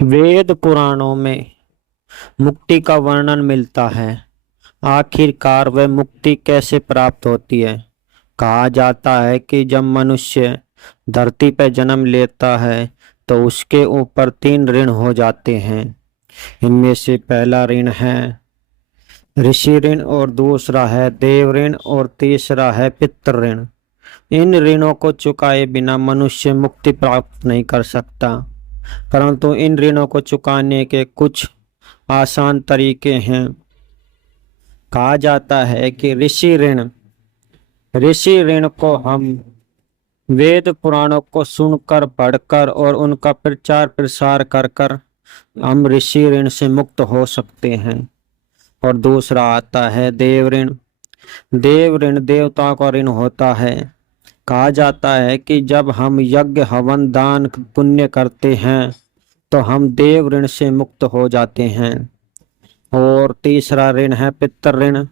वेद पुराणों में मुक्ति का वर्णन मिलता है। आखिरकार वह मुक्ति कैसे प्राप्त होती है। कहा जाता है कि जब मनुष्य धरती पर जन्म लेता है तो उसके ऊपर 3 ऋण हो जाते हैं। इनमें से पहला ऋण है ऋषि ऋण, और दूसरा है देव ऋण, और तीसरा है पितृ ऋण। इन ऋणों को चुकाए बिना मनुष्य मुक्ति प्राप्त नहीं कर सकता, परंतु इन ऋणों को चुकाने के कुछ आसान तरीके हैं। कहा जाता है कि ऋषि ऋण को हम वेद पुराणों को सुनकर, पढ़कर और उनका प्रचार प्रसार कर कर हम ऋषि ऋण से मुक्त हो सकते हैं। और दूसरा आता है देव ऋण। देव ऋण देवताओं का ऋण होता है। कहा जाता है कि जब हम यज्ञ, हवन, दान, पुण्य करते हैं तो हम देव ऋण से मुक्त हो जाते हैं। और तीसरा ऋण है पितृ ऋण,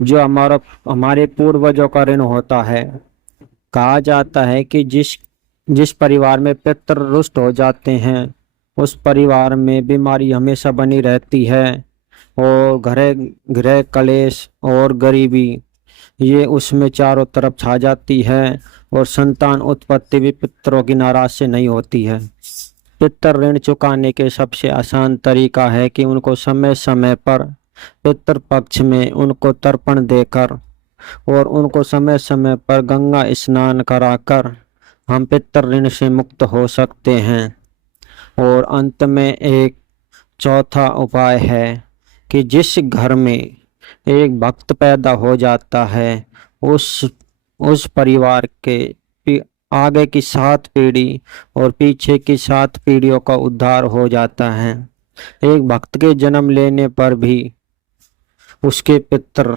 जो हमारे पूर्वजों का ऋण होता है। कहा जाता है कि जिस परिवार में पितृ रुष्ट हो जाते हैं उस परिवार में बीमारी हमेशा बनी रहती है, और गृह कलेश और गरीबी ये उसमें चारों तरफ छा जाती है, और संतान उत्पत्ति भी पितरों की नाराज से नहीं होती है। पितृ ऋण चुकाने के सबसे आसान तरीका है कि उनको समय समय पर पितृ पक्ष में उनको तर्पण देकर और उनको समय समय पर गंगा स्नान कराकर हम पितृ ऋण से मुक्त हो सकते हैं। और अंत में एक चौथा उपाय है कि जिस घर में एक भक्त पैदा हो जाता है उस परिवार के आगे की 7 पीढ़ी और पीछे की 7 पीढ़ियों का उद्धार हो जाता है। एक भक्त के जन्म लेने पर भी उसके पितर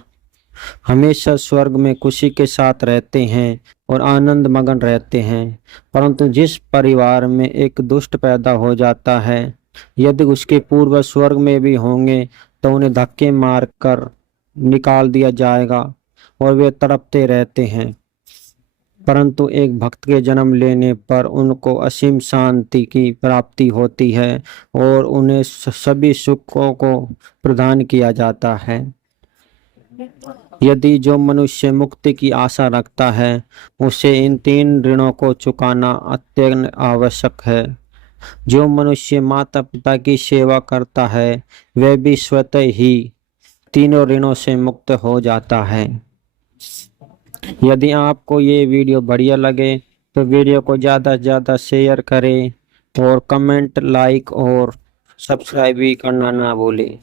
हमेशा स्वर्ग में खुशी के साथ रहते हैं और आनंद मगन रहते हैं। परंतु जिस परिवार में एक दुष्ट पैदा हो जाता है, यदि उसके पूर्वज स्वर्ग में भी होंगे तो उन्हें धक्के मारकर निकाल दिया जाएगा और वे तड़पते रहते हैं। परंतु एक भक्त के जन्म लेने पर उनको असीम शांति की प्राप्ति होती है और उन्हें सभी सुखों को प्रदान किया जाता है। यदि जो मनुष्य मुक्ति की आशा रखता है उसे इन 3 ऋणों को चुकाना अत्यंत आवश्यक है। जो मनुष्य माता पिता की सेवा करता है वह भी स्वतः ही तीनों ऋणों से मुक्त हो जाता है। यदि आपको ये वीडियो बढ़िया लगे तो वीडियो को ज़्यादा से ज़्यादा शेयर करें और कमेंट, लाइक और सब्सक्राइब भी करना ना भूलें।